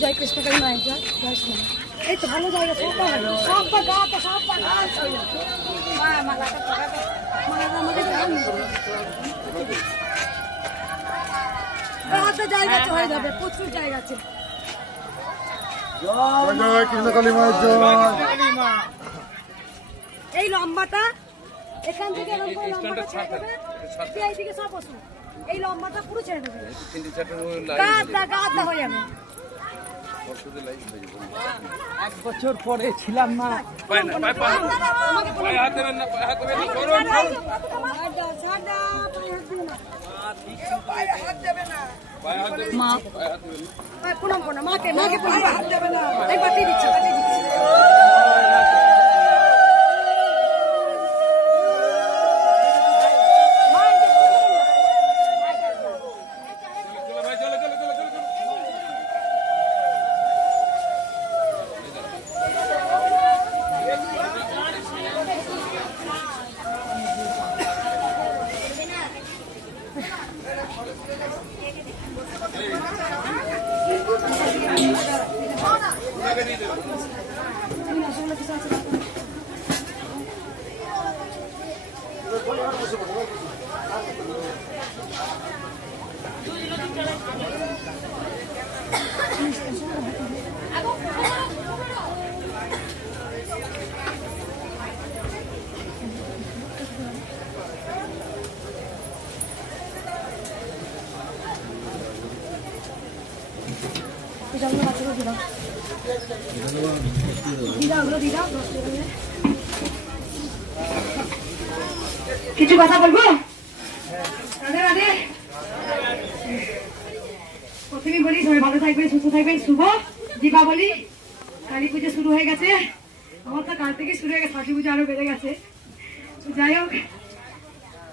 জয় কৃষ্ণকালী মায়ের জয় জয় শ্রী এই তো ভালো জায়গা সব গাটা সব জায়গা আছে হয়ে যাবে, প্রচুর জায়গা আছে। জয় কৃষ্ণকালী মায়ের জয়। এই লম্বাটা এখান থেকে লম্বাটা ছেড়ে দেবে, এইদিকে সব বসুন, এই লম্বাটা পুরো ছেড়ে দেবে, গাদা হয়ে যাবে। 1 বছর পরে ছিলাম না। প্রণাম করো মাকে, মাকে প্রণাম পাঠিয়ে দিচ্ছি, পাঠিয়ে দিচ্ছি। কিছু কথা বলবো? প্রথমে বলি সবাই ভালো থাকবেন, সুস্থ থাকবেন। শুভ দীপাবলি, কালী পুজো শুরু হয়ে গেছে। আমার তো কাল থেকে শুরু হয়ে গেছে, কালী পুজো আরো বেড়ে গেছে। যাই হোক,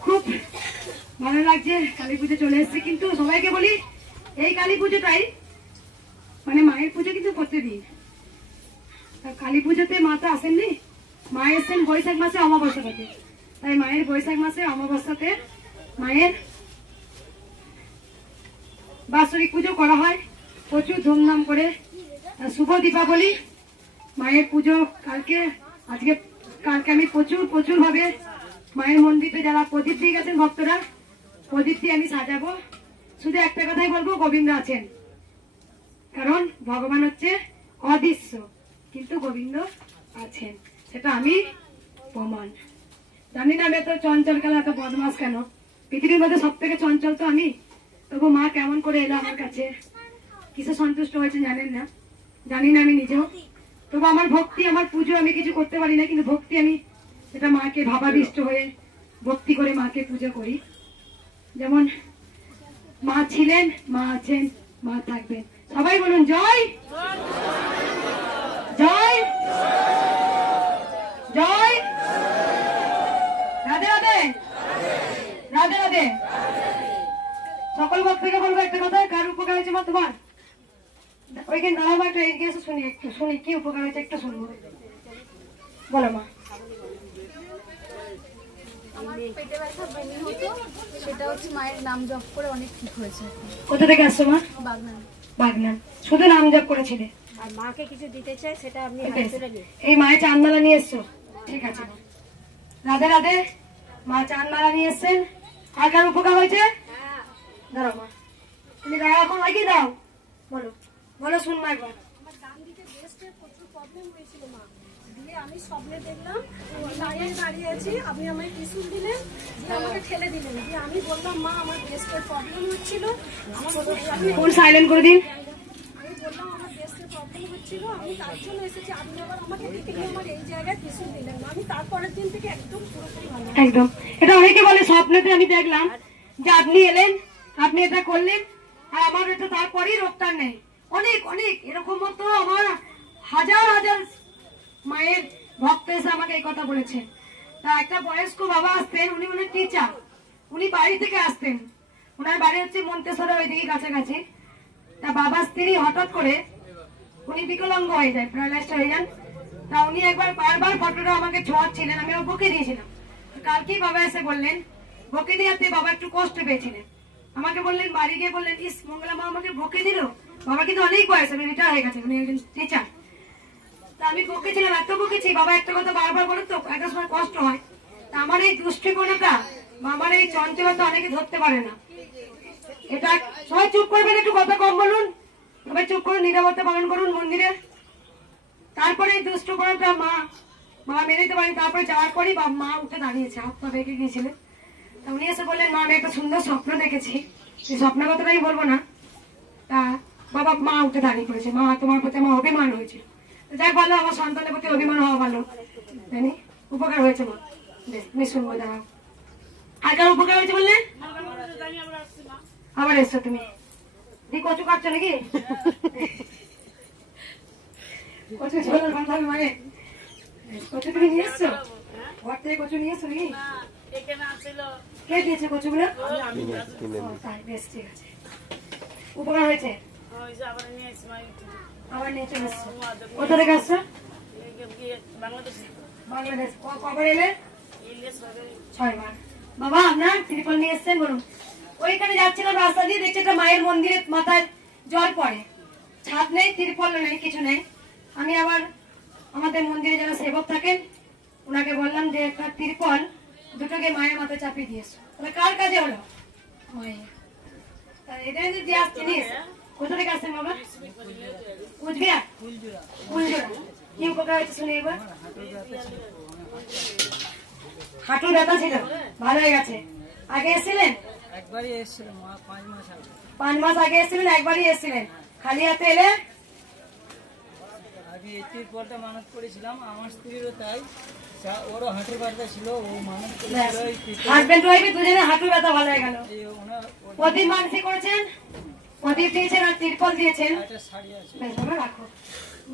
খুব ভালো লাগছে, কালী পুজো চলে এসছে। কিন্তু সবাইকে বলি এই কালী পুজোটাই মানে মায়ের পুজো কিন্তু প্রত্যেকদিন। কালী পুজোতে মা তো আসেননি, মা এসছেন বৈশাখ মাসে অমাবস্যা থেকে। তাই মায়ের বৈশাখ মাসে অমাবস্যাতে মায়ের বাৎসরিক পুজো করা হয় প্রচুর ধুমধাম করে। শুভ দীপাবলি, মায়ের পুজো কালকে, কালকে আমি প্রচুর ভাবে মায়ের মন্দিরে যারা প্রদীপ দিয়ে গেছেন ভক্তরা, প্রদীপ দিয়ে আমি সাজাবো। শুধু একটা কথাই বলবো, গোবিন্দ আছেন, কারণ ভগবান হচ্ছে অদৃশ্য, কিন্তু গোবিন্দ আছেন, সেটা আমি প্রমাণ। জানি না আমি এত চঞ্চল কেন, এত বদমাস কেন, পৃথিবীর মধ্যে সব থেকে চঞ্চল তো আমি। তবু মা কেমন করে এলো আমার কাছে, কিসে সন্তুষ্ট হয়েছে জানেন না, জানি না আমি নিজেও। তবু আমার ভক্তি, আমার পুজো আমি কিছু করতে পারি না, কিন্তু ভক্তি আমি সেটা মাকে ভাবাবিষ্ট হয়ে ভক্তি করে মাকে পুজো করি। যেমন মা ছিলেন, মা আছেন, মা থাকবেন। সবাই বলুন জয় জয় জয়। রাধে রাধে, রাধে রাধে। সকল ভক্তকে বলবো একটা কথা, কার উপকার হয়েছে মা তোমার? ওইখানে দাঁড়াবো, একটা এগিয়ে এসে শুনি, একটু শুনি কি উপকার হয়েছে, একটু শুনবো। বলো মা। আমার পেটে ব্যথা বমি হতো, সেটা হচ্ছে মায়ের নাম জপ করে অনেক ঠিক হয়েছে। কোথা থেকে আসছো মা? বাগনান। বাগনান। শুধু নাম জপ করেছিলে? আর মাকে কিছু দিতে চাই, সেটা আপনি এই মায়ের চাঁদমালা নিয়ে এসছো? ঠিক আছে, রাধে রাধে। মা চাঁদমালা নিয়ে এসছেন, আর কার উপকার হয়েছে? দাঁড়াও মা, তুমি দাঁড়াও, এখন লাগিয়ে দাও, বলো বলো, শুনবো একবার। আমার ডান দিকে ব্রেস্টের প্রচুর প্রবলেম হয়েছিল মা, দিয়ে আমি স্বপ্নে দেখলাম লাইনে দাঁড়িয়ে আছি, আপনি আমায় টিস্যু দিলেন, দিয়ে আমাকে ঠেলে দিলেন, দিয়ে আমি বললাম মা আমার ব্রেস্টের প্রবলেম হচ্ছিল, ফোন সাইলেন্ট করে দিন। আমি বললাম আমার ব্রেস্টের প্রবলেম হচ্ছিল, আমি তার জন্য এসেছি, আপনি আবার আমাকে ডেকে নিয়ে আমার এই জায়গায় টিস্যু দিলেন। আমি তারপরের দিন থেকে একদম পুরোপুরি ভালো। একদম, এটা অনেকে বলে স্বপ্নেতে আমি দেখলাম যে আপনি এলেন, আপনি এটা করলেন, আর আমার এটা তারপরেই রোগটা নেই। অনেক অনেক এরকম মতো আমার হাজার হাজার মায়ের ভক্ত এসে আমাকে এই কথা বলেছেন। তা একটা বয়স্ক বাবা আসতেন, উনি উনি টিচার, উনি বাড়ি থেকে আসতেন, ওনার বাড়ি হচ্ছে মন্তেশ্বরে ওইদিকে কাছাকাছি। তা বাবার স্ত্রী হঠাৎ করে উনি বিকলাঙ্গ হয়ে যায়, প্যারালাইজড হয়ে যান। তা উনি একবার বারবার ফটোটা আমাকে ছোঁয়াচ্ছিলেন, আমি বকে দিয়েছিলাম। কালকেই বাবা এসে বললেন, বকে দেওয়াতে বাবা একটু কষ্ট পেয়েছিলেন, আমাকে বললেন, বাড়ি গিয়ে বললেন, ইস মঙ্গলা মা আমাকে বকে দিল, বাবা কিন্তু অনেক বয়স, আমি রিটায়ার হয়ে গেছে, উনি একজন টিচার। তা আমি বকেছিলাম, এত বকেছি, বাবা একটা কথা বারবার বলে তো একটা সময় কষ্ট হয়। তা আমার এই দৃষ্টিকোণটা বা আমার এই চঞ্চলতা অনেকে ধরতে পারে না। এটা সবাই চুপ করবেন, একটু কথা কম বলুন, সবাই চুপ করুন, নীরবতা পালন করুন মন্দিরে। তারপরে এই দুষ্টকোণটা মা মেনে নিতে পারেন। তারপরে যাওয়ার পরই মা উঠে দাঁড়িয়েছে, হাত পা বেঁকে গিয়েছিলেন। তা উনি এসে বললেন, মা আমি একটা সুন্দর স্বপ্ন দেখেছি, সেই স্বপ্নের কথাটা আমি বলবো না। তা মা উঠে দাঁড়িয়ে পড়েছে, মা তোমার প্রতি আমার অভিমান হয়েছিল। যাই ভালো, আমার সন্তানের প্রতি অভিমান হওয়া ভালো, জানি উপকার হয়েছে মা। বেশ, তুমি শুনবো, দাঁড়াও। আর কার উপকার হয়েছে বললে? আবার এসছো তুমি, কচু কাটছো নাকি? কচু ছোলার কথা মানে কচু তুমি নিয়ে এসছো? ঘর থেকে কচু নিয়ে এসছো নাকি? কে দিয়েছে কচুগুলো? তাই, বেশ, ঠিক আছে, উপকার হয়েছে। আবার নিয়ে চলে এসছো। কোথা থেকে আসছো? বাংলাদেশ। কবার এলে? 6 বার। বাবা আপনার ত্রিপল নিয়ে এসছেন, বলুন। ওইখানে যাচ্ছিলাম রাস্তা দিয়ে, দেখছি একটা মায়ের মন্দিরের মাথায় জল পড়ে, ছাদ নেই, ত্রিপল নেই, কিছু নেই। আমি আবার আমাদের মন্দিরে যারা সেবক থাকেন ওনাকে বললাম যে একটা ত্রিপল দুটোকে মায়ের মাথায় চাপিয়ে দিয়েছো। তাহলে কার কাজে হলো? মায়ের। এটা দিয়ে আসছে জিনিস। কোথা থেকে আসছেন বাবা? কুচবিহার। ফুলজোড়া। কি উপকার হয়েছে শুনে এবার? হাঁটুর ব্যথা ছিল, ভালো হয়ে গেছে। আগে এসেছিলেন? একবারই এসেছিলাম 5 মাস আগে। 5 মাস আগে এসেছিলেন, একবারই এসেছিলেন। খালি হাতে এলে? আগে এটির পরটা মানত করেছিলাম, আমার স্ত্রীরও তাই, ওরও হাঁটুর ব্যথা ছিল, ও মানত করেছিল। হাজবেন্ড ওয়াইফে দুজনে হাঁটুর ব্যথা ভালো হয়ে গেল। ওনার প্রদীপ মানসিক করেছেন, প্রদীপ দিয়েছেন আর তিরপল দিয়েছেন। একটা শাড়ি আছে। বেশ, বাবা রাখো।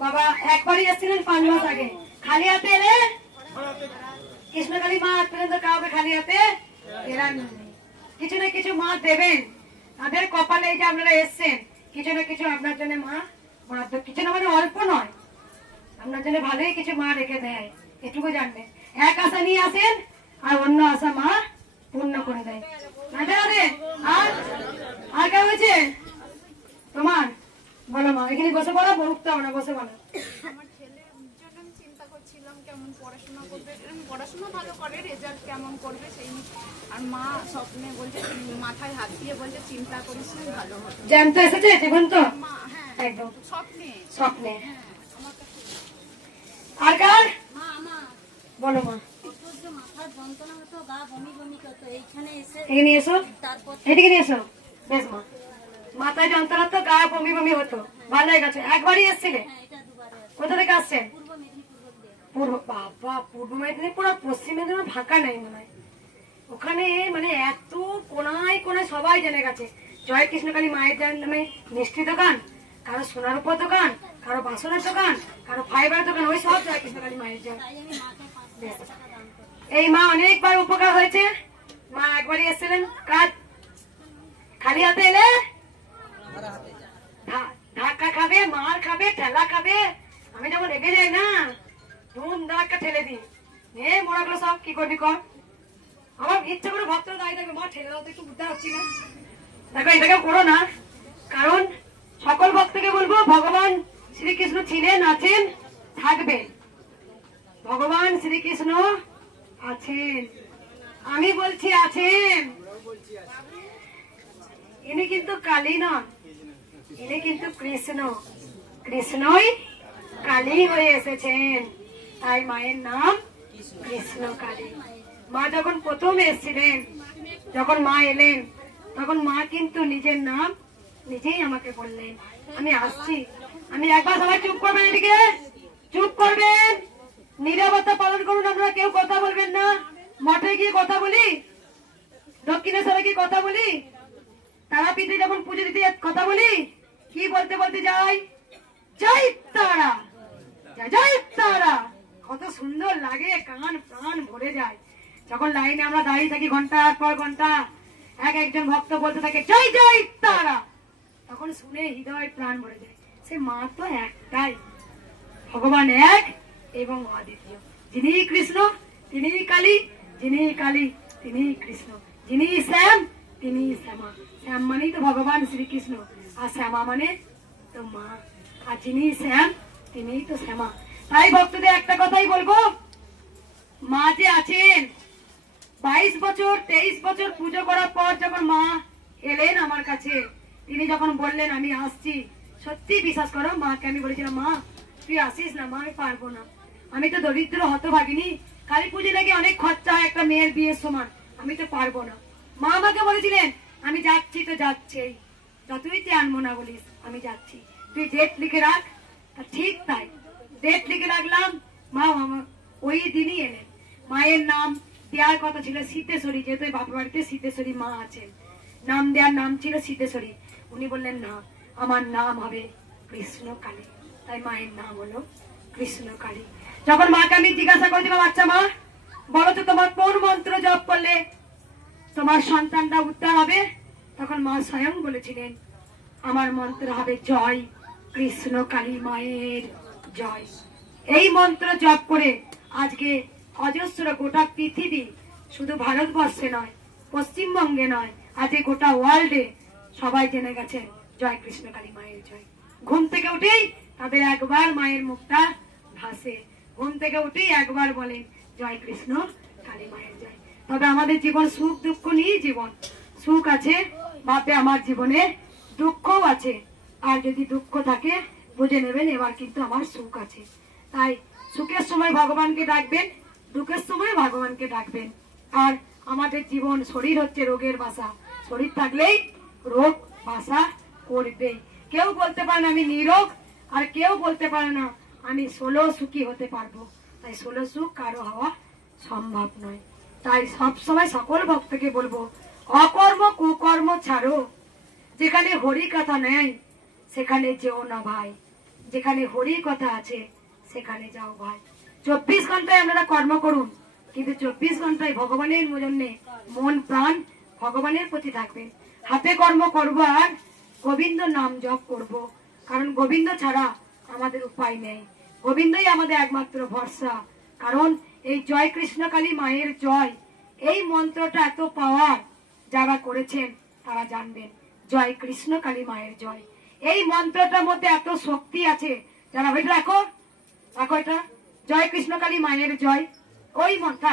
বাবা একবারই এসেছিলেন 5 মাস আগে, খালি হাতে এলে? কৃষ্ণকালী মা আজ পর্যন্ত কাউকে খালি হাতে এরা নেই। কিছু না কিছু মা দেবেন, তাদের কপালে এই যে আপনারা এসছেন, কিছু না কিছু আপনার জন্য মা বরাদ্দ, কিছু না মানে অল্প নয়, আপনার জন্য ভালোই কিছু মা রেখে দেয়, এটুকু জানবেন। এক আশা নিয়ে আসেন আর অন্য আশা মা পূর্ণ করে দেয়। রাধে রাধে। আর কে হয়েছে তোমার? বলো মা, এখানে বসে বলো, বলতে হবে না, বসে বলো। আমার ছেলের জন্য আমি চিন্তা করছিলাম কেমন পড়াশোনা করবে, এরকম পড়াশোনা ভালো করে, রেজাল্ট কেমন করবে সেই নিয়ে। আর মা স্বপ্নে বলছে, মাথায় হাত দিয়ে বলছে চিন্তা করিস না, ভালো হবে। জ্যান্ত এসেছে জীবন তো মা হ্যাঁ একদম স্বপ্নে। স্বপ্নে। আর কার? মা আমার বলো মা। অসহ্য মাথার যন্ত্রণা হতো, গা বমি বমি করতো, এইখানে এসে এখানে এসো, তারপর এদিকে নিয়ে এসো। বেশ মা, মাথায় যন্ত্রণা তো, গা বমি বমি হতো, ভালো হয়ে গেছে। একবারই এসেছিলে? হ্যাঁ, এটা দুবারে আছে। কোথা থেকে আসছেন? পূর্ব মেদিনীপুর রোড দিয়ে। পূর্ব। বাবা, পূর্ব মেদিনীপুর আর পশ্চিম মেদিনীপুর ফাঁকা নেই মনে হয়। ওখানে মানে এত কোনায় কোনায় সবাই জেনে গেছে জয় কৃষ্ণকালী মায়ের নামে মিষ্টি দোকান, কারো সোনার উপর দোকান, কারো বাসনের দোকান, কারো ফাইবার দোকান, ওই সব জয় কৃষ্ণকালী মায়ের জয়। তাই আমি মাকে 500 টাকা দান করি। এই মা অনেকবার উপকার হয়েছে। মা একবারই এসেছিলেন, কাজ খালি হাতে এলে ধাক্কা খাবে, মার খাবে, ঠেলা খাবে। আমি যখন রেগে যাই না, ধুম ধাক্কা ঠেলে দিই, এ মোড়াগুলো সব কি করবি কর। আমার ইচ্ছা করে ভক্তরা দাঁড়িয়ে থাকবে, মা ঠেলে দাও তো, একটু বুঝতে পারছি না। দেখো এটাকে করো না, কারণ সকল ভক্তকে বলবো ভগবান শ্রীকৃষ্ণ ছিলেন, আছেন, থাকবেন। ভগবান শ্রীকৃষ্ণ আছেন, আমি বলছি আছেন। ইনি কিন্তু কালী নন, ইনি কিন্তু কৃষ্ণ। কৃষ্ণই কালী হয়ে এসেছেন, তাই মায়ের নাম কৃষ্ণ কালী। মা যখন প্রথম এসেছিলেন, যখন মা এলেন, তখন মা কিন্তু নিজের নাম নিজেই আমাকে বললেন, আমি আসছি। আমি একবার, সবাই চুপ করবেন, এদিকে চুপ করবেন, নীরবতা পালন করুন। আমরা কেউ কথা বলবেন না। মঠে গিয়ে কথা বলি, দক্ষিণেশ্বরে গিয়ে কথা বলি, তারাপীঠে যখন পুজো দিতে কথা বলি, কি বলতে বলতে যাই? জয় তারা, জয় তারা। কত সুন্দর লাগে, কান প্রাণ ভরে যায়। যখন লাইনে আমরা দাঁড়িয়ে থাকি ঘন্টার পর ঘন্টা, একজন ভক্ত বলতে থাকে জয় জয় তারা, তখন শুনে হৃদয় প্রাণ ভরে যায়। সে মা তো একটাই, ভগবান এক এবং অদ্বিতীয়। যিনি কৃষ্ণ তিনি কালী, যিনি কালী তিনি কৃষ্ণ, যিনি শ্যাম তিনি শ্যামা। শ্যাম মানেই তো ভগবান শ্রীকৃষ্ণ, আর শ্যামা মানে তো মা, আর যিনি শ্যাম তিনিই তো শ্যামা। তাই ভক্তদের একটা কথাই বলবো, মা যে আছেন 22 বছর 23 বছর পুজো করার পর যখন মা এলেন আমার কাছে, তিনি যখন বললেন আমি আসছি, সত্যি বিশ্বাস করো মাকে আমি বলেছিলাম মা তুই আসিস না মা, আমি পারবো না, আমি তো দরিদ্র হতভাগিনী, কালী পুজো নাকি অনেক খরচা হয় একটা মেয়ের বিয়ের সমান, আমি তো পারবো না। মা আমাকে বলেছিলেন আমি যাচ্ছি তো যাচ্ছেই, যতই তুই আনবো না বলিস আমি যাচ্ছি, তুই ডেট লিখে রাখ। তা ঠিক তাই ডেট লিখে রাখলাম। মা আমার ওই দিনই এলেন। মায়ের নাম দেওয়ার কথা ছিল সিদ্ধেশ্বরী, যেহেতু বাপের বাড়িতে সিদ্ধেশ্বরী মা আছেন, নাম দেওয়ার নাম ছিল সিদ্ধেশ্বরী। উনি বললেন না আমার নাম হবে কৃষ্ণকালী, তাই মায়ের নাম হলো কৃষ্ণকালী। যখন মাকে আমি জিজ্ঞাসা করেছিলাম আচ্ছা মা বলো তো তোমার কোন মন্ত্র জপ করলে তোমার সন্তানটা উদ্ধার হবে, তখন মা স্বয়ং বলেছিলেন আমার মন্ত্র হবে জয় কৃষ্ণকালী মায়ের জয়। এই মন্ত্র জপ করে আজকে অজস্র গোটা পৃথিবী, শুধু ভারতবর্ষে নয় পশ্চিমবঙ্গে নয়, আজকে গোটা ওয়ার্ল্ডে সবাই জেনে গেছে জয় কৃষ্ণকালী মায়ের জয়। ঘুম থেকে উঠেই তাদের একবার মায়ের মুখটা ভাসে, ঘুম থেকে উঠেই একবার বলেন জয় কৃষ্ণ কালী মায়ের জয়। তবে আমাদের জীবন সুখ দুঃখ নিয়ে জীবন, সুখ আছে বাপে আমার জীবনে, দুঃখও আছে, আর যদি দুঃখ থাকে বুঝে নেবেন এবার কিন্তু আমার সুখ আছে। তাই সুখের সময় ভগবানকে ডাকবেন, দুঃখের সময় ভগবানকে ডাকবেন। আর আমাদের জীবন, শরীর হচ্ছে রোগের বাসা, শরীর থাকলেই রোগ বাসা করবেই। কেউ বলতে পারে না আমি নিরোগ, আর কেউ বলতে পারে না আমি 16 সুখী হতে পারবো। তাই 16 সুখ কারো হওয়া সম্ভব নয়। তাই সবসময় সকল ভক্তকে বলবো অকর্ম কুকর্ম ছাড়ো, যেখানে হরি কথা নেই সেখানে যেও না ভাই, যেখানে হরি কথা আছে সেখানে যাও ভাই। 24 ঘন্টায় আপনারা কর্ম করুন, কিন্তু 24 ঘন্টায় ভগবানের জন্য মন প্রাণ ভগবানের প্রতি থাকবেন। হাতে কর্ম করবো আর গোবিন্দ নাম জপ করব, কারণ গোবিন্দ ছাড়া আমাদের উপায় নেই, গোবিন্দই আমাদের একমাত্র ভরসা। কারণ এই জয় কৃষ্ণকালী মায়ের জয়, এই মন্ত্রটা এত পাওয়ার, যারা করেছেন তারা জানবেন জয় কৃষ্ণকালী মায়ের জয়। এই মন্ত্রটার মধ্যে এত শক্তি আছে, যারা হয়তো রাখো রাখো এটা জয় কৃষ্ণকালী মায়ের জয়, ওই মন্ত্র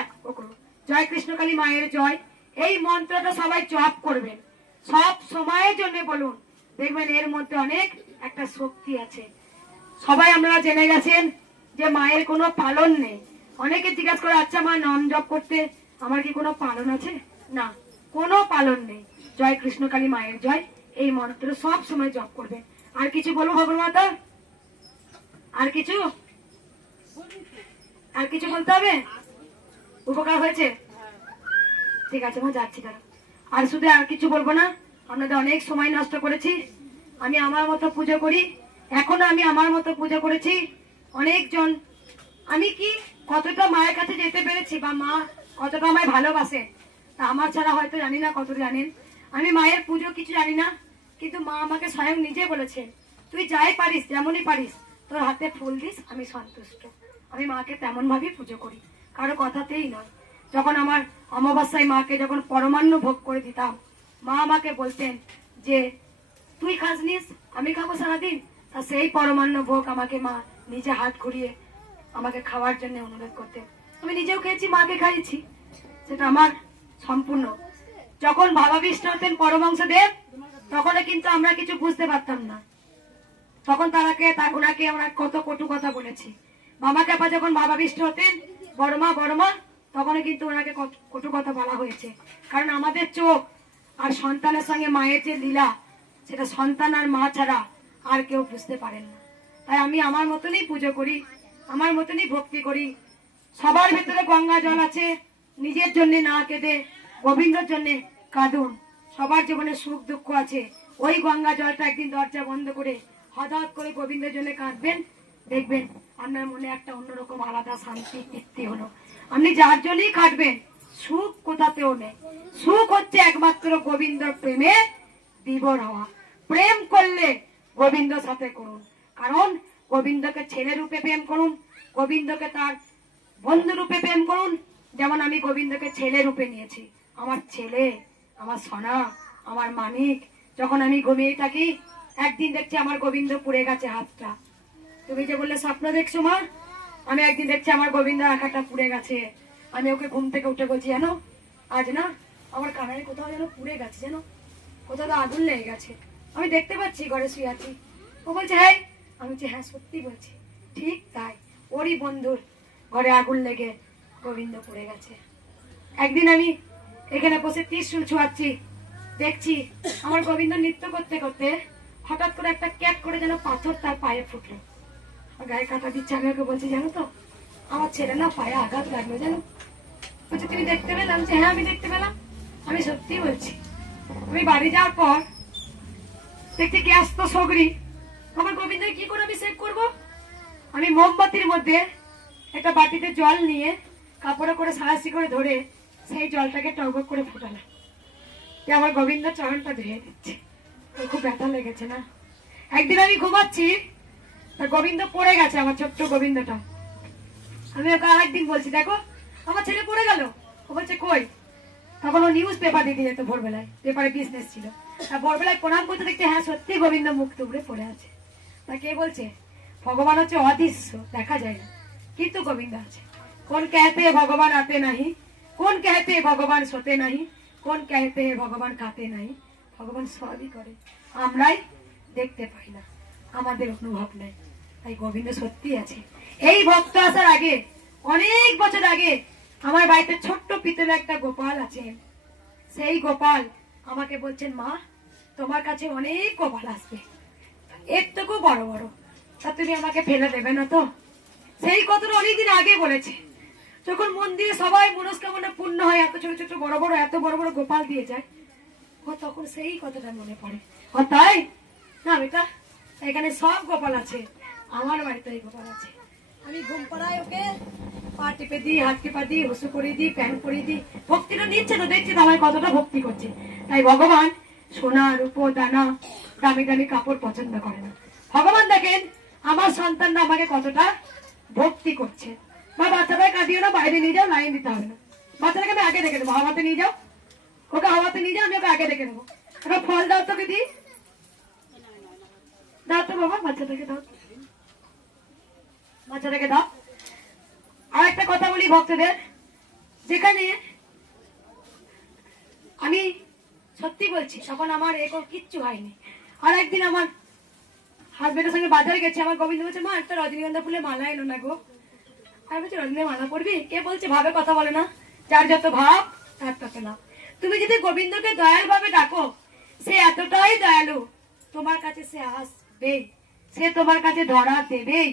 জয় কৃষ্ণকালী মায়ের জয়, এই মন্ত্রটা সবাই জপ করবেন সব সময়ের জন্য বলুন, দেখবেন এর মধ্যে অনেক একটা শক্তি আছে। সবাই আপনারা জেনে গেছেন যে মায়ের কোনো পালন নেই। অনেকে জিজ্ঞাসা করে আচ্ছা মা নাম জপ করতে আমার কি কোনো পালন আছে? না, কোনো পালন নেই। জয় কৃষ্ণকালী মায়ের জয়, এই মন্ত্র সব সময় জপ করবেন। আর কিছু বলবো ভগবতী? আর কিছু আর কিছু বলতে হবে? উপকার হয়েছে? ঠিক আছে মা যাচ্ছি তারা। আর শুধু আর কিছু বলবো না, আপনাদের অনেক সময় নষ্ট করেছি। আমি আমার মতো পুজো করি, এখনো আমি আমার মতো পুজো করেছি। অনেকজন আমি কি কতটা মায়ের কাছে যেতে পেরেছি বা মা কতটা আমায় ভালোবাসে তা আমার ছাড়া হয়তো জানি না, কতটা জানেন। আমি মায়ের পুজো কিছু জানি না, কিন্তু মা আমাকে স্বয়ং নিজে বলেছেন তুই যাই পারিস যেমনই পারিস তোর হাতে ফুল দিস আমি সন্তুষ্ট। আমি মাকে তেমন ভাবেই পুজো করি, কারো কথাতেই নয়। যখন আমার অমাবস্যায় মাকে যখন পরমান্ন ভোগ করে দিতাম, মা আমাকে বলতেন যে তুই খাস নিস আমি খাবো সারাদিন, তা সেই পরমান্ন ভোগ আমাকে মা নিজে হাত ঘুরিয়ে আমাকে খাওয়ার জন্য অনুরোধ করতেন। আমি নিজেও খেয়েছি, মাকে খাইয়েছি, সেটা আমার সম্পূর্ণ। যখন ভাবাবিষ্ট হতেন পরমহংসদেব, তখন কিন্তু আমরা কিছু বুঝতে পারতাম না, তখন ওনাকে আমরা কত কটু কথা বলেছি। মামাকে আপা যখন ভাবাবিষ্ট হতেন বড়মা বড়মা, তখন কিন্তু ওনাকে কটু কথা বলা হয়েছে। কারণ আমাদের চোখ আর সন্তানের সঙ্গে মায়ের যে লীলা, সেটা সন্তান আর মা ছাড়া আর কেউ বুঝতে পারেন না। তাই আমি আমার মতনই পুজো করি, আমার মতনই ভক্তি করি। সবার ভেতরে গঙ্গা জল আছে, নিজের জন্য না কেঁদে গোবিন্দর জন্য কাঁদুন। সবার জীবনে সুখ দুঃখ আছে, ওই গঙ্গা জলটা একদিন দরজা বন্ধ করে হঠাৎ করে গোবিন্দের জন্য কাঁদবেন, দেখবেন আপনার মনে একটা অন্যরকম আলাদা শান্তি তৃপ্তি হলো। আপনি যার জন্যই কাঁদবেন, সুখ কোথাতেও নেই। সুখ হচ্ছে একমাত্র গোবিন্দর প্রেমে বিভোর হওয়া। প্রেম করলে গোবিন্দর সাথে করুন, কারণ গোবিন্দকে ছেলে রূপে প্রেম করুন, গোবিন্দকে তার বন্ধু রূপে প্রেম করুন। যেমন আমি গোবিন্দকে ছেলে রূপে নিয়েছি, আমার ছেলে, আমার সোনা, আমার মানিক। যখন আমি ঘুমিয়ে থাকি একদিন দেখছি আমার গোবিন্দ পুড়ে গেছে হাতটা। তুমি যে বললে স্বপ্ন দেখছো মা, আমি একদিন দেখছি আমার গোবিন্দ একাটা পুড়ে গেছে। আমি ওকে ঘুম থেকে উঠে বলছি জানো আজ না আমার কানায় কোথাও যেন পুড়ে গেছে, জানো কোথাও তো আগুন লেগে গেছে, আমি দেখতে পাচ্ছি ঘরে শুয়ে আছি। ও বলছে হ্যাঁ, আমি বলছি হ্যাঁ সত্যি বলছি। ঠিক তাই, ওরই বন্ধুর ঘরে আগুন লেগে গোবিন্দ পুড়ে গেছে। একদিন আমি এখানে বসে ত্রিশূল ছোঁয়াচ্ছি, দেখছি আমার গোবিন্দ নৃত্য করতে করতে হঠাৎ করে একটা ক্যাক করে যেন পাথর তার পায়ে ফুটলো। গায়ে কাটা দিচ্ছে, আমি ওকে বলছি জানো তো আমার ছেলে না পায়ে আঘাত লাগলো জানো। বলছে তুমি দেখতে পেলাম? যে হ্যাঁ আমি দেখতে পেলাম। আমি সত্যি বলছি। আমি বাড়ি যাওয়ার পর দেখতে গ্যাস তো সগরি, আমার গোবিন্দ কি করে আমি সেভ করবো? আমি মোমবাতির মধ্যে একটা বাটিতে জল নিয়ে কাপড়ে করে সারাশি করে ধরে সেই জলটাকে টকবক করে ফুটালাম, যে আমার গোবিন্দ চরণটা ধুয়ে দিচ্ছে। ওর খুব ব্যথা লেগেছে না। একদিন আমি ঘুমাচ্ছি, তা গোবিন্দ পড়ে গেছে, আমার ছোট্ট গোবিন্দটা। আমি ওকে আরেকদিন বলছি দেখো আমার ছেলে পড়ে গেল। ও বলছে কই? তখন ও নিউজ পেপার দিতে যেত ভোরবেলায়, পেপারে বিজনেস ছিল। আর ভোরবেলায় প্রণাম করতে দেখতে হ্যাঁ সত্যি গোবিন্দ মুখ তুবড়ে পড়ে আছে। তা কে বলছে? ভগবান হচ্ছে অদৃশ্য, দেখা যায় না, কিন্তু গোবিন্দ আছে। কোন कहते ভগবান আতে নাহি, কোন कहते ভগবান সোতে নাহি, কোন कहते ভগবান খাতে নাহি। ভগবান সবই করে, আমরাই দেখতে পাই না, আমাদের অনুভব নেই। তাই গোবিন্দ সত্যি আছে। এই ভক্ত আসার আগে অনেক বছর আগে আমার বাড়িতে ছোট্ট পিতলে একটা গোপাল আছে। সেই গোপাল আমাকে বলছেন মা তোমার কাছে অনেক গোপাল আসবে, একটুকু বড় বড়, তা তুমি আমাকে ফেলে দেবে না তো? সেই কথাটা অনেকদিন আগে বলেছে, যখন মন্দিরে সবাই মনস্কামনা পূর্ণ হয়, এত ছোট ছোট বড় বড় এত বড় বড় গোপাল দিয়ে যায়, ও তখন সেই কথাটা মনে পড়ে। ও তাই না বেটা, এখানে সব গোপাল আছে, আমার বাড়িতে এই গোপাল আছে। আমি ঘুম পাড়াই ওকে পা টিপে দিই, হাত টিপা দিই, হুসু করে দিই, প্যান করে দিই। ভক্তিটা নিচ্ছে তো, দেখছি তো আমার কতটা ভক্তি করছে। তাই ভগবান সোনা রূপো দানা দামি দামি কাপড় পছন্দ করে না। ভগবান দেখেন আমার সন্তানরা আমাকে কতটা ভক্তি করছে। বা বাচ্চাটা কাঁদিও না, বাইরে নিয়ে যাও, লাইন দিতে হবে না। বাচ্চাটাকে আমি আগে দেখে দেবো, হাওয়াতে নিয়ে যাও, ওকে হাওয়াতে নিয়ে যাও, আমি ওকে আগে দেখে দেবো। ওকে ফল দাও, তোকে দিই, দাও তো বাবা, বাচ্চাটাকে দাও, বাচ্চাটাকে দাও। আর একটা কথা বলি ভক্তদের, যেখানে আমি সত্যি বলছি তখন আমার এরকম কিচ্ছু হয়নি। আর একদিন আমার হাজবেন্ডের সঙ্গে বাজারে গেছে, আমার গোবিন্দ বলছে মা একটা রজনীগন্ধা ফুলে মালা এলো না গো। আমি বলছি রজনীগন্ধা মালা পড়বি? কে বলছে ভাবে কথা বলে না, যার যত ভাব তার তত লাভ। তুমি যদি গোবিন্দকে দয়াল ভাবে ডাকো, সে এতটাই দয়ালু, তোমার কাছে সে আসবে, সে তোমার কাছে ধরা দেবেই।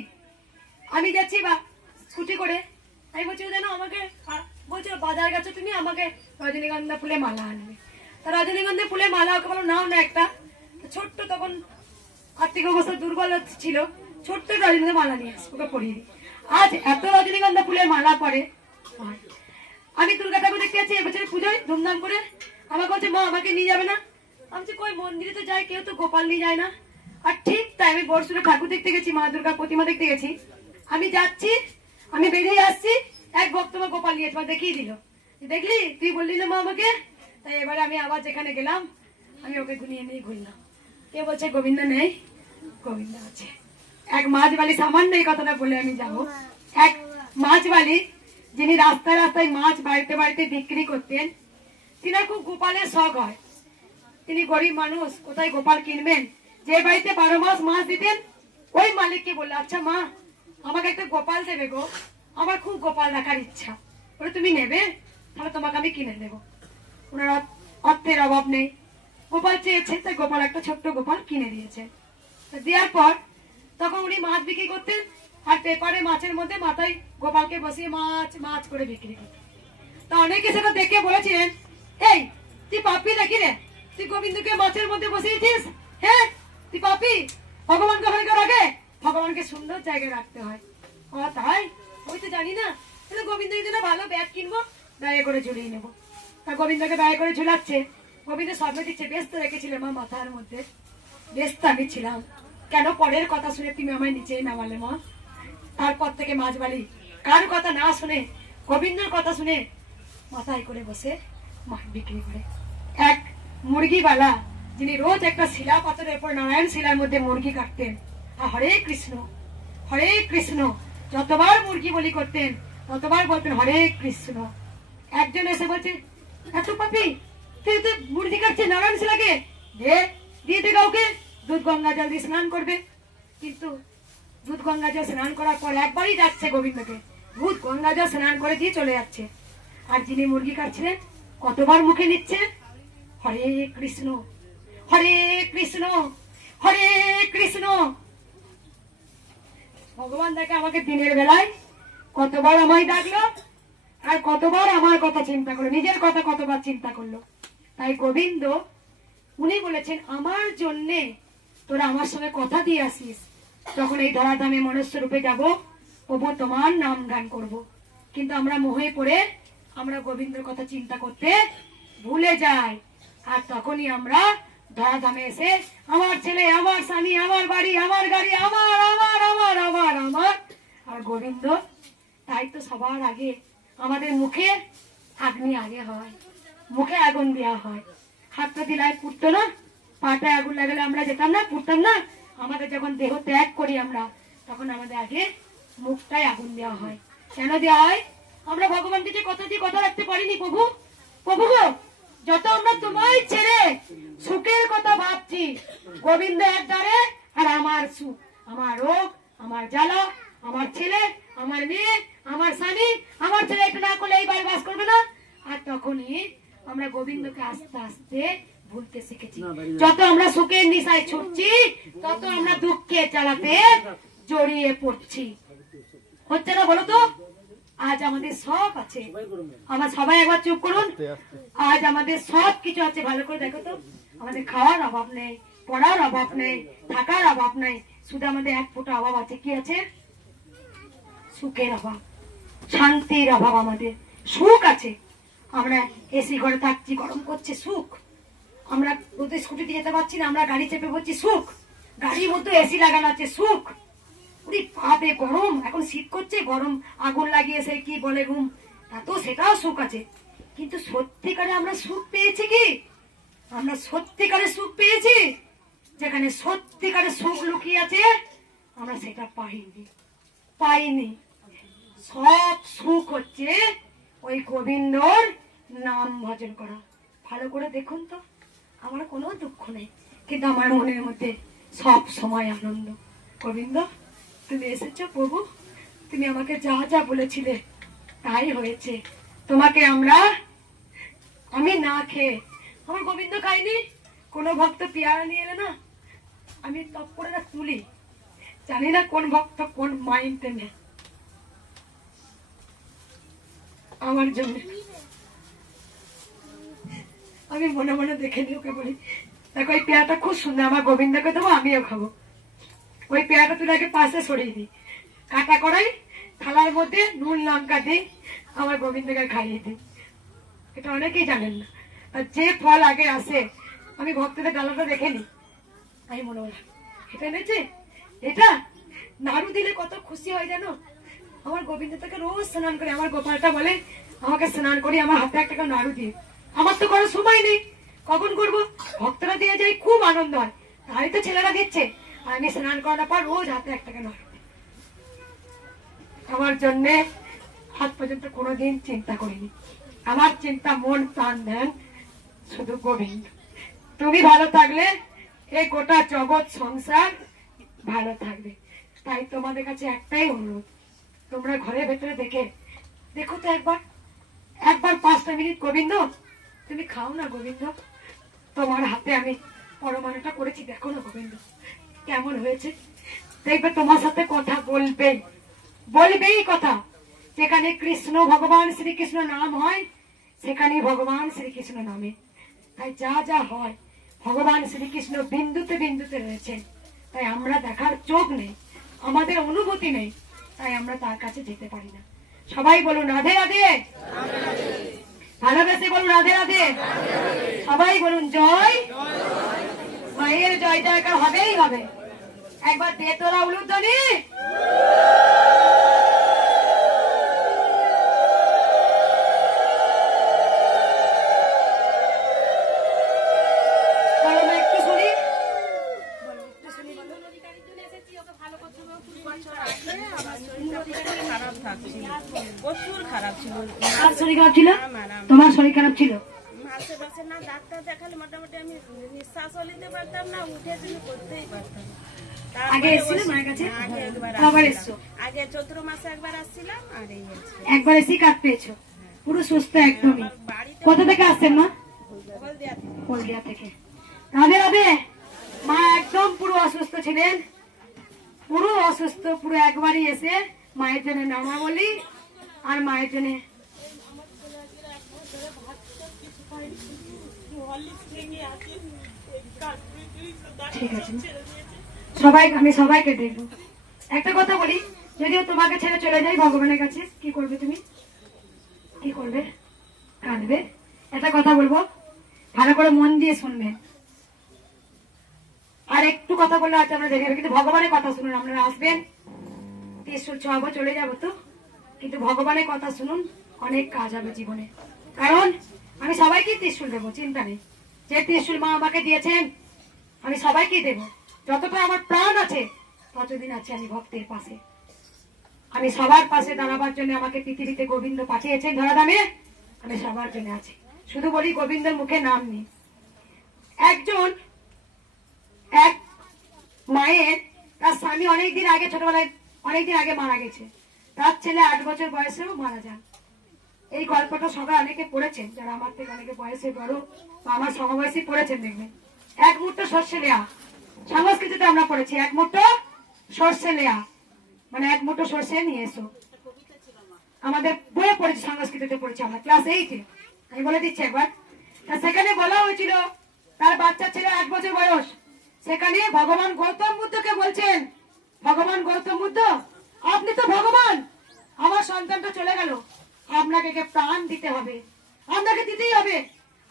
আমি যাচ্ছি বা স্কুটি করে, আমি বলছি যেন আমাকে বলছে বাজার গেছো তুমি, আমাকে রজনীগন্ধা ফুলে মালা আনবে। তা রজনীগন্ধা ফুলে মালা ওকে বলো নাও না একটা। ছোট্ট তখন আর্থিক অবস্থা দুর্বল ছিল, ছোট্ট রজনীগন্ধা মালা নিয়ে আসে, ওকে পরিয়ে দিই। আজ এত রজনীগন্ধা ফুলের মালা পরে। আমি দুর্গা ঠাকুর দেখতে যাচ্ছি এবছর পুজোয় ধুমধাম করে, আমাকে বলছে মা আমাকে নিয়ে যাবে না? আমি বলছি কই মন্দিরে তো যাই, কেউ তো গোপাল নিয়ে যায় না। আর ঠিক তাই আমি বড়সুরে ঠাকুর দেখতে গেছি, মা দুর্গা প্রতিমা দেখতে গেছি। আমি যাচ্ছি, আমি বেরিয়ে আসছি, এক ভক্ত আমার গোপাল নিয়ে তোমার দেখিয়ে দিল, দেখলি তুই বললি না মা আমাকে। তাই এবারে আমি আবার যেখানে গেলাম আমি ওকে গুনিয়ে নিয়ে ঘুরলাম। কে বলছে গোবিন্দ নেই? গোবিন্দ আছে। এক মাছবালি, সামান্য এই কথাটা বলে আমি যাব, এক মাছবালি যিনি রাস্তায় রাস্তায় মাছ বাড়িতে বাড়িতে বিক্রি করতেন, তিনার খুব গোপালের শখ হয়। তিনি গরিব মানুষ, কোথায় গোপাল কিনবেন? যে বাড়িতে 12 মাস মাছ দিতেন ওই মালিককে বললো আচ্ছা মা আমাকে একটা গোপাল দেবে গো, আমার খুব গোপাল রাখার ইচ্ছা, বলে তুমি নেবে? তাহলে তোমাকে আমি কিনে দেবো। ওনার অর্থের অভাব নেই, গোপাল চেয়েছে, তাই গোপাল একটা ছোট্ট গোপাল কিনে দিয়েছে। দেওয়ার পর তখন উনি মাছ বিক্রি করতেন, আর পেপারে মাছের মধ্যে মাথায় গোপালকে বসিয়ে মাছ মাছ করে বিক্রি করতেন। তা অনেকে সেটা দেখে বলেছিলেন এই তুই পাপি নাকি রে, তুই গোবিন্দকে মাছের মধ্যে বসিয়েছিস? হ্যাঁ তুই পাপি, ভগবানকে ওখানে রাখে, ভগবানকে সুন্দর জায়গায় রাখতে হয়। ও তাই? ওই তো জানি না, তাহলে গোবিন্দ যদি না ভালো ব্যাগ কিনবো, ব্যয় করে ঝুলিয়ে নেবো। তা গোবিন্দকে ব্যয় করে ঝুলাচ্ছে, গোবিন্দ স্বপ্ন দিচ্ছে ব্যস্ত রেখেছিলে মা মাথার মধ্যে। ব্যস্ত আমি ছিলাম কেন? পরের কথা শুনে তুমি আমায় নিচেই নামালে মা। তারপর থেকে মাছবালি কার কথা না শুনে গোবিন্দের কথা শুনে মাথায় করে বসে মাছ বিক্রি করে। এক মুরগিওয়ালা যিনি রোজ একটা শিলা পাথরের উপর নারায়ণ শিলার মধ্যে মুরগি কাটতেন আর হরে কৃষ্ণ যতবার মুরগি বলি করতেন ততবার বলতেন হরে কৃষ্ণ। একজন এসে বলছে, এত পাপি তুই তো মুরগি কাটছে নারায়ণ শিলাকে, দিয়ে দে কাউকে, দুধ গঙ্গা জল দিয়ে স্নান করবে। কিন্তু দুধ গঙ্গা জল স্নান করার পর একবারই যাচ্ছে গোবিন্দকে, দুধ গঙ্গা জল স্নান করে দিয়ে চলে যাচ্ছে। আর যিনি মুরগি কাটছিলেন কতবার মুখে নিচ্ছেন হরে কৃষ্ণ হরে কৃষ্ণ হরে কৃষ্ণ। ভগবান দেখে আমাকে দিনের বেলায় কতবার আমায় ডাকলো আর কতবার আমার কথা চিন্তা করলো, নিজের কথা কতবার চিন্তা করলো। তাই গোবিন্দ উনি বলেছেন আমার জন্যে তোরা আমার সঙ্গে কথা দিয়ে আসিস, তখন এই ধরাধামে মনুষ্য রূপে যাবো, প্রভু তোমার নাম গান করব। কিন্তু আমরা মোহে পড়ে আমরা গোবিন্দের কথা চিন্তা করতে ভুলে যাই, আর তখনই আমরা ধরাধামে এসে আমার ছেলে, আমার স্বামী, আমার বাড়ি, আমার গাড়ি, আমার আমার আমার আমার আমার আর গোবিন্দ। তাই তো সবার আগে আমাদের মুখে আগ্নি আগে হয়, মুখে আগুন দেওয়া হয়। হাতটা দিলায় পুড়তো না, পাটায় আগুন লাগালে আমরা যেতাম না, পুড়তাম না। আমাদের যখন দেহ ত্যাগ করি আমরা, তখন আমাদের আগে মুখটাই আগুন দেওয়া হয়। কেন দেওয়া হয়? আমরা ভগবানকে যে কথা দিয়ে কথা রাখতে পারিনি। প্রভু প্রভু গো, যত আমরা তোমায় ছেড়ে সুখের কথা ভাবছি, গোবিন্দ এক ধারে আর আমার সুখ, আমার রোগ, আমার জ্বালা, আমার ছেলে, আমার মেয়ে, আমার স্বামী, আমার ছেলে এটা না করলে এই বাড়ি বাস করবে না। আর তখনই আমরা গোবিন্দকে আস্তে আস্তে ভুলতে শিখেছি। যত আমরা সুখের নিশায় ছুটছি, তত আমরা দুঃখের জ্বালাতে জড়িয়ে পড়ছি। হচ্ছে না বলো তো? আজ আমাদের সব আছে, আমার সবাই একবার চুপ করুন। আজ আমাদের সব কিছু আছে, ভালো করে দেখো তো। আমাদের খাওয়ার অভাব নেই, পড়ার অভাব নেই, থাকার অভাব নেই, শুধু আমাদের এক ফোঁটা অভাব আছে। কি আছে? সুখের অভাব, শান্তির অভাব। আমাদের সুখ আছে, আমরা এসি ঘরে থাকছি, গরম করছে, সুখ। আমরা রোদে স্কুটিতে যেতে পারছি না, আমরা গাড়ি চেপে পড়ছি, সুখ। গাড়ির মধ্যে এসি লাগানো আছে, সুখ। ভাবে গরম, এখন শীত করছে, গরম আগুন লাগিয়েছে কি বলে রুম, তা তো সেটাও সুখ আছে। কিন্তু সত্যিকারে আমরা সুখ পেয়েছি কি? আমরা সত্যিকারে সুখ পেয়েছি? যেখানে সত্যিকারে সুখ লুকিয়ে আছে আমরা সেটা পাইনি। সব সুখ হচ্ছে ওই গোবিন্দর নাম ভজন করা। ভালো করে দেখুন তো, আমার কোনো দুঃখ নেই, কিন্তু আমার মনের মধ্যে সব সময় আনন্দ। গোবিন্দ তুমি এসেছো প্রভু, তুমি আমাকে যা যা বলেছিলে তাই হয়েছে। তোমাকে আমি না খেয়ে, আমার গোবিন্দ খাইনি, কোনো ভক্ত পেয়ারা নিয়ে এলে না, আমি টপ করে না তুলি, জানি না কোন ভক্ত কোন মাইন্ডে নেয় আমার জন্য। আমি মনে মনে দেখে নি, ওকে বলি দেখো এই পেয়ারাটা খুব সুন্দর, আমার গোবিন্দকে দেবো, আমিও খাবো। ওই পেয়ারাটা তুলে আগে পাশে সরিয়ে দিই, কাটা করাই থালার মধ্যে নুন লঙ্কা দিই, আমার গোবিন্দকে খাইয়ে দিই। এটা অনেকেই জানেন না। আর যে ফল আগে আসে, আমি ভক্তদের ডালাটা দেখে নি, আমি মনে হয় এটা এনেছে, এটা নাড়ু দিলে কত খুশি হয় জানো। আমার গোবিন্দ থেকে রোজ স্নান করে, আমার গোপালটা বলে আমাকে স্নান করি, আমার হাতে একটা নাড়ু দিয়ে। আমার তো কোনো সময় নেই, কখন করবো? ভক্তরা দিয়ে যায়, খুব আনন্দ হয়, তাই তো ছেলেরা দিচ্ছে। আর আমি স্নান করার পর রোজ হাতে একটা নাড়ু। আমার জন্যে আজ পর্যন্ত কোনোদিন চিন্তা করিনি। আমার চিন্তা, মন প্রাণ ধ্যান শুধু গোবিন্দ। তুমি ভালো থাকলে এই গোটা জগৎ সংসার ভালো থাকবে। তাই তোমাদের কাছে একটাই অনুরোধ, তোমরা ঘরের ভেতরে দেখো তো একবার 5টা মিনিট গোবিন্দ তুমি খাও না। গোবিন্দ তোমার হাতে আমি পরমাণুটা করেছি, দেখো না গোবিন্দ কেমন হয়েছে। দেখবে তোমার সাথে কথা বলবেই কথা। যেখানে কৃষ্ণ ভগবান শ্রীকৃষ্ণ নাম হয়, সেখানেই ভগবান শ্রীকৃষ্ণ নামে। তাই যা যা হয় ভগবান শ্রীকৃষ্ণ বিন্দুতে বিন্দুতে রয়েছে। তাই আমরা দেখার চোখ নেই, আমাদের অনুভূতি নেই, তাই আমরা তার কাছে যেতে পারি না। সবাই বলুন রাধে রাধে, ভালোবেসে বলুন রাধে রাধে। সবাই বলুন জয় মায়ের জয় জয়কার হবেই হবে। একবার দে তোরা উলুধ্বনি। একটু বছর আগে আমার শরীরটা প্রচুর খারাপ থাকছিল, প্রচুর খারাপ ছিল। কার শরীর খারাপ ছিল? আমার তোমার শরীর খারাপ ছিল? মাসে মাসে না ডাক্তার দেখালে মোটামুটি আমি নিঃশ্বাসও নিতে পারতাম না, উঠে তুমি করতেই পারতাম না। আগে তারপরে এসেছিলে মায়ের কাছে? আগে একবার আবার আসছিলাম। এসছো? আগে চৈত্র মাসে একবার আসছিলাম আর এই হচ্ছে একবার এসেই কাজ পেয়েছো? পুরো সুস্থ একদমই? বাড়িতে কোথা থেকে আসছেন মা? হলদিয়া থেকে। হলদিয়া থেকে। রাধে রাধে। মা একদম পুরো অসুস্থ ছিলেন, পুরো অসুস্থ, পুরো একবারই এসে মায়ের জন্য নামা বলি আর মায়ের জন্য ঠিক আছে। সবাই, আমি সবাইকে দেখবো। একটা কথা বলি, যদিও তোমাকে ছেড়ে চলে যাই ভগবানের কাছে, কি করবে তুমি? কি করবে? কাঁদবে? একটা কথা বলবো, ভালো করে মন দিয়ে শুনবেন। আর একটু কথা বললে হয়তো আমরা দেখে যাবো, কিন্তু ভগবানের কথা শুনুন। আপনারা আসবেন, ত্রিশূল ছোঁয়াবো, চলে যাবো তো, কিন্তু ভগবানের কথা শুনুন, অনেক কাজ হবে জীবনে। কারণ আমি সবাইকেই ত্রিশূল দেবো, চিন্তা নেই। যে ত্রিশূল মা আমাকে দিয়েছেন আমি সবাইকেই দেবো। যতটা আমার প্রাণ আছে ততদিন আছে আমি ভক্তের পাশে। আমি সবার পাশে দাঁড়াবার জন্য আমাকে পৃথিবীতে গোবিন্দ পাঠিয়েছেন ধরাধামে, আমি সবার জন্য আছি। শুধু বলি গোবিন্দের মুখে নাম নেই। এক মায়ের, তার স্বামী অনেকদিন আগে, ছোটবেলায় অনেকদিন আগে মারা গেছে। তার ছেলে 8 বছর বয়সেও মারা যান। এই গল্পটা সবাই অনেকে পড়েছেন, যারা আমার থেকে অনেকে বয়সে বড় বা আমার সমবয়সী পড়েছেন। দেখবেন, এক মুঠো সর্ষে লেয়া, সংস্কৃতিতে আমরা পড়েছি, এক মুঠো সর্ষে লেয়া মানে এক মুঠো সর্ষে নিয়ে এসো। আমাদের বইয়ে পড়েছি, সংস্কৃতিতে পড়েছি আমরা ক্লাস 8-এ। আমি বলে দিচ্ছি একবার। তা সেখানে বলা হয়েছিল তার বাচ্চা ছেলে 8 বছর বয়স। সেখানে ভগবান গৌতম বুদ্ধকে বলছেন, ভগবান গৌতম বুদ্ধ, আপনি তো ভগবান, আমার সন্তানটা চলে গেল, আপনাকে প্রাণ দিতে হবে, আপনাকে দিতেই হবে।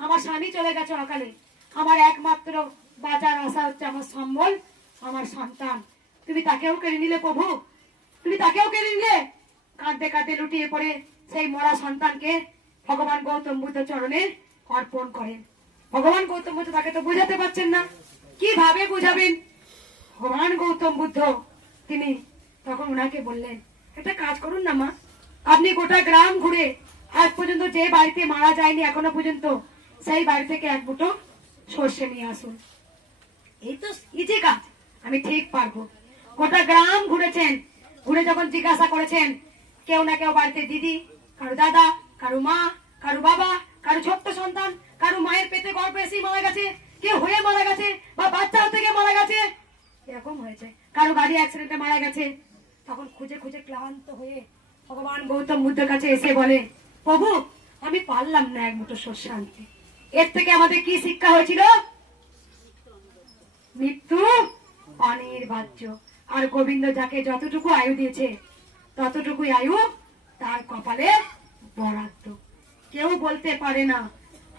আমার স্বামী চলে গেছে অকালে, আমার একমাত্র বাঁচার আশা হচ্ছে আমার সম্বল, আমার সন্তান। তুমি তাকেও কেড়ে নিলে প্রভু, তুমি তাকেও কেড়ে নিলে। কাঁদতে কাঁদতে লুটিয়ে পড়ে সেই মরা সন্তানকে ভগবান গৌতম বুদ্ধ চরণে অর্পণ করেন। ভগবান গৌতম বুদ্ধ তাকে তো বুঝাতে পারছেন না, কিভাবে বুঝাবেন? ভগবান গৌতম বুদ্ধ তিনি তখন ওনাকে বললেন, একটা কাজ করুন না মা, আপনি গোটা গ্রাম ঘুরে আজ পর্যন্ত যে বাড়িতে মারা যায়নি এখনো পর্যন্ত, সেই বাড়ি থেকে এক মুঠো সর্ষে নিয়ে আসুন। এই তো ইজি কাজ, আমি ঠিক পারবো। গোটা গ্রাম ঘুরেছেন, ঘুরে যখন জিজ্ঞাসা করেছেন, কেউ না কেউ বাড়িতে দিদি, কারো দাদা, কারো মা, কারো বাবা, কারো ছোট্ট সন্তান, কারো মায়ের পেটে গর্ভে এসেই মারা গেছে, কেউ হয়ে মারা গেছে বা বাচ্চা থেকে মারা গেছে, এরকম হয়েছে। কারো গাড়ি অ্যাক্সিডেন্টে মারা গেছে। তখন খুঁজে খুঁজে ক্লান্ত হয়ে ভগবান গৌতম বুদ্ধের কাছে এসে বলে, প্রভু আমি পারলাম না এক মুঠো সর্ষে আনতে। এর থেকে আমাদের কি শিক্ষা হয়েছিল? মৃত্যু অনির্বার্য। আর গোবিন্দ যাকে যতটুকু আয়ু দিয়েছে ততটুকুই আয়ু তার কপালে বরাদ্দ। কেউ বলতে পারে না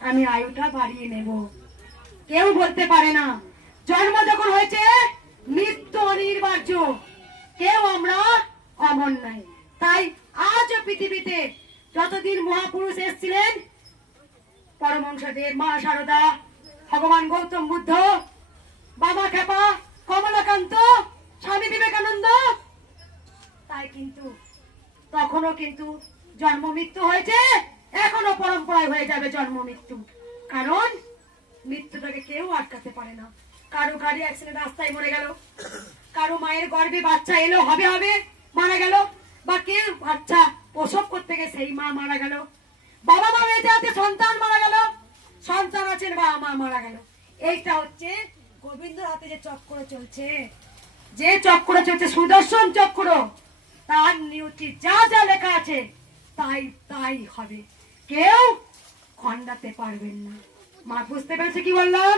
আমি আয়ুটা বাড়িয়ে নেব, কেউ বলতে পারে না। জন্ম যখন হয়েছে মৃত্যু অনির্বার্য, কেউ আমরা অমর নাই। তাই আজও পৃথিবীতে যতদিন মহাপুরুষ এসেছিলেন, পরমহংসদেব, মা শারদা, ভগবান গৌতম বুদ্ধ, বাবা খেপা, কমলাকান্ত, স্বামী বিবেকানন্দ, তাই কিন্তু তখনও কিন্তু জন্ম মৃত্যু হয়েছে, এখনো পরম্পরায় হয়ে যাবে জন্ম মৃত্যু। কারণ মৃত্যুটাকে কেউ আটকাতে পারে না। কারো গাড়ি অ্যাক্সিডেন্ট রাস্তায় মরে গেল, কারো মায়ের গর্ভে বাচ্চা এলো হবে হবে মারা গেল, বা কেউ বাচ্চা প্রসব করতে গিয়ে সেই মা মারা গেল, বাবা মা বেঁচে আছে সন্তান মারা গেল, সন্তান আছেন বাবা মা মারা গেল। এইটা হচ্ছে গোবিন্দর হাতে যে চক্র চলছে, যে চক্র চলছে সুদর্শন চক্র, তার নিয়তি যা যা লেখা আছে তাই তাই হবে, কেউ খণ্ডাতে পারবেন না। মা বুঝতে পেরেছে কি বললাম?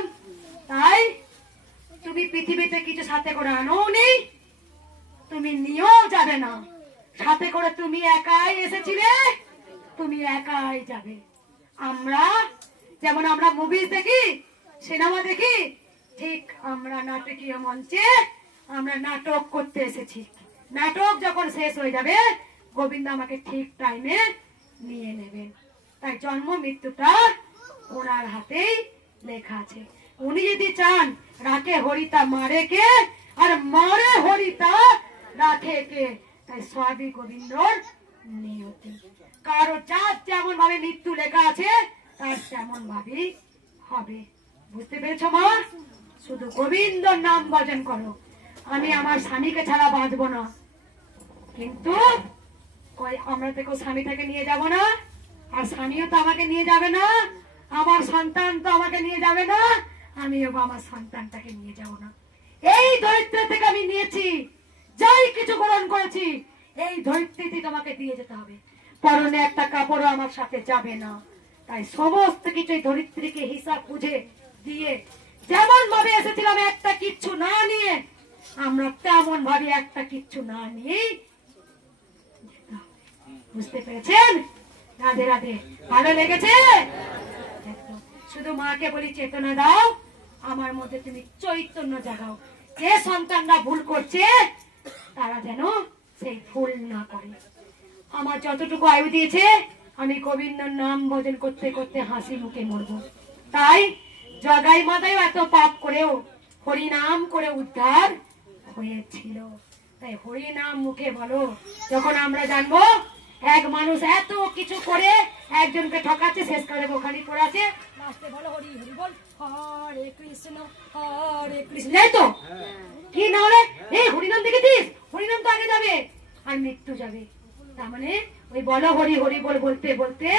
তাই তুমি পৃথিবীতে কিছু সাথে করে আনোনি, তুমি নিয়েও যাবে না। সাথে করে তুমি একাই এসেছিলে, তুমি একাই যাবে। আমরা যেমন আমরা মুভিজ দেখি, সিনেমা দেখি, ঠিক আমরা নাটকীয় মঞ্চে আমরা নাটক করতে এসেছি। নাটক যখন শেষ হয়ে যাবে গোবিন্দ আমাকে ঠিক টাইমে নিয়ে নেবেন। তাই জন্ম মৃত্যুটা ওনার হাতেই লেখা আছে। উনি যদি চান রাখে হরিতা মারে কে, আর মারে হরিতা রাখে তাই সবই গোবিন্দর নিয়তি। কারো যার যেমন ভাবে মৃত্যু লেখা আছে তার তেমন ভাবেই হবে। বুঝতে পেরেছো মা? শুধু গোবিন্দর নাম ভজন করো। আমি আমার স্বামীকে ছাড়া বাঁচবো না, কিন্তু আমরা তো কেউ স্বামীটাকে নিয়ে যাব না, আর স্বামীও তো আমাকে নিয়ে যাবে না, আমার সন্তান তো আমাকে নিয়ে যাবে না, আমিও আমার সন্তানটাকে নিয়ে যাব না। এই দরিদ্র থেকে আমি নিয়েছি, যাই কিছু গ্রহণ করেছি, এই ধরিত্রীতি তোমাকে দিয়ে যেতে হবে। পরনে একটা কাপড়ও আমার সাথে যাবে না। তাই সমস্ত কিছু ধরিত্রীকে হিসাব বুঝে দিয়ে যেমন ভাবে এসেছিলাম একটা কিচ্ছু না নিয়ে, আমরা তেমন ভাবে একটা কিচ্ছু না নিয়েই। বুঝতে পেরেছেন? রাধে রাধে। ভালো লেগেছে? শুধু মাকে বলি চেতনা দাও, আমার মধ্যে তুমি চৈতন্য জাগাও। যে সন্তানরা ভুল করছে তারা যেন সেই ভুল না করে। আমার যতটুকু আয়ু দিয়েছে আমি গোবিন্দর নাম ভজন করতে করতে হাসি মুখে মরবো। তাই জগাই মাতায় এত পাপ করেও হরি নাম করে উদ্ধার হয়েছিল। তাই হরি নাম মুখে বলো। যখন আমরা জানবো এক মানুষ এত কিছু করে একজনকে ঠকাচ্ছে, শেষ করে বোখারি পড়াচ্ছে, লাস্টে বলো হরি হরি বল, হরে কৃষ্ণ হরে কৃষ্ণ, যাই তো কি না হলে এই হরিনাম দেখেছিস, হরিনাম তো আগে যাবে আর মৃত্যু যাবে। তার মানে ওই বলো হরি হরি বল বলতে বলতে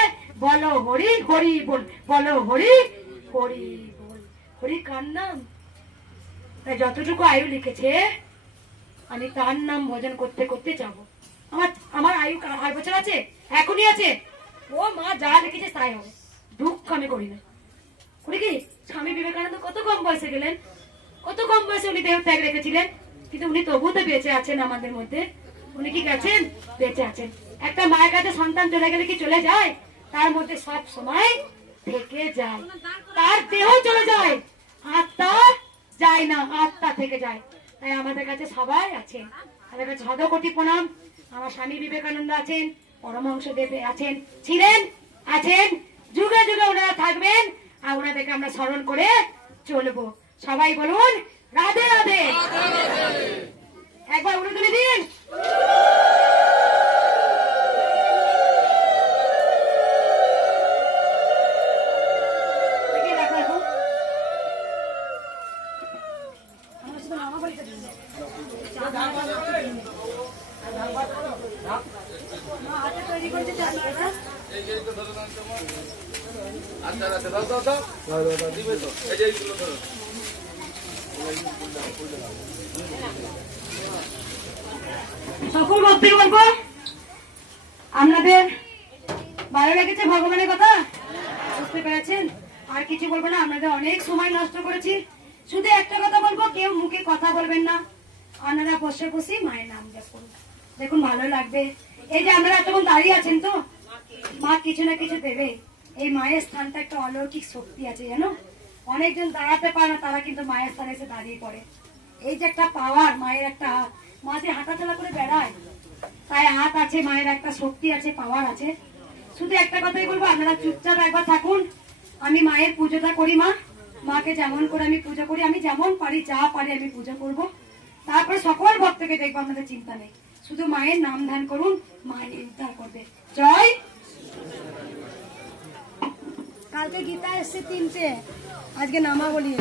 বলো হরি হরি বল, বলো হরি হরি বল। হরি কার নাম? তাই যতটুকু আয়ু লিখেছে আমি তার নাম ভজন করতে করতে যাব। আমার আয়ু আর বছর আছে, এখনই আছে। ও মা যা লিখেছে তাই হবে, দুঃখ আমি করি না। করি কি? স্বামী বিবেকানন্দ কত কম বয়সে গেলেন, কত কম বয়সে উনি দেহ ত্যাগ রেখেছিলেন, কিন্তু উনি তবুও তো বেঁচে আছেন আমাদের মধ্যে। উনি কি গেছেন? বেঁচে আছেন। একটা মায়ের কাছে সন্তান চলে গেলে কি চলে যায়? তার মধ্যে সব সময় থেকে যায়। তার দেহ চলে যায়, আত্মা যায় না, আত্মা থেকে যায়। তাই আমাদের কাছে সবাই আছে। আমাদের কাছে 100 কোটি প্রণাম। আমার স্বামী বিবেকানন্দ আছেন, পরমহংসদেব আছেন, ছিলেন, আছেন, যুগে যুগে ওনারা থাকবেন, আর ওনাদেরকে আমরা স্মরণ করে চলবো। সবাই বলুন রাধে রাধে। একবার উনি তুলে দিন। সকল ভক্তের গল্প আপনাদের ভালো লেগেছে? ভগবানের কথা বুঝতে পেরেছেন? আর কিছু বলবো না, আপনাদের অনেক সময় নষ্ট করেছি। শুধু একটা কথা বলবো, কেউ মুখে কথা বলবেন না, আপনারা বসে বসে মায়ের নাম জপ করুন, দেখুন ভালো লাগবে। এই যে আপনারা এতক্ষণ দাঁড়িয়ে আছেন, তো মা কিছু না কিছু দেবে। এই মায়ের স্থানটা একটা অলৌকিক শক্তি আছে জানো। অনেকজন দাঁড়াতে পারে না, তারা কিন্তু মায়ের স্থানে এসে দাঁড়িয়ে পড়ে। এই যে একটা পাওয়ার মায়ের, একটা মা যে হাঁটাচলা করে বেড়ায়, তাই হাত আছে, মায়ের একটা শক্তি আছে, পাওয়ার আছে। শুধু একটা কথাই বলবো, আপনারা চুপচাপ একবার থাকুন। আমি মায়ের পুজোটা করি, মাকে যেমন করে আমি পুজো করি, আমি যেমন পারি যা পারি আমি পুজো করব। তারপরে সকল ভক্তকে দেখবো, আপনাদের চিন্তা নেই। শুধু মায়ের নাম ধ্যান করুন, মায়ের উদ্ধার করবে। জয়। কালকে গীতা এসছে 3টে, আজকে নামা বলি।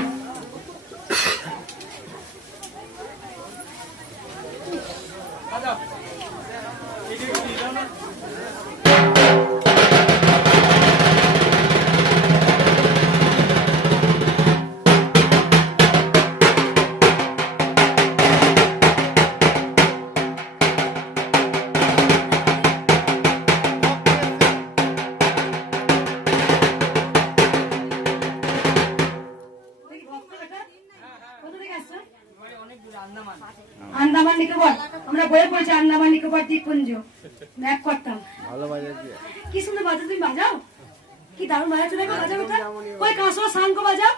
আন্দামান নিকোবর, আমরা বইয়ে পড়েছি আন্দামান নিকোবর দ্বীপপুঞ্জ, ম্যাপ করতাম। কি সুন্দর বাজাও, তুমি বাজাও, কি দারুণ বাজাচ্ছো, দেখো বাজাও। ওই কাঁসো শাঙ্খ বাজাও।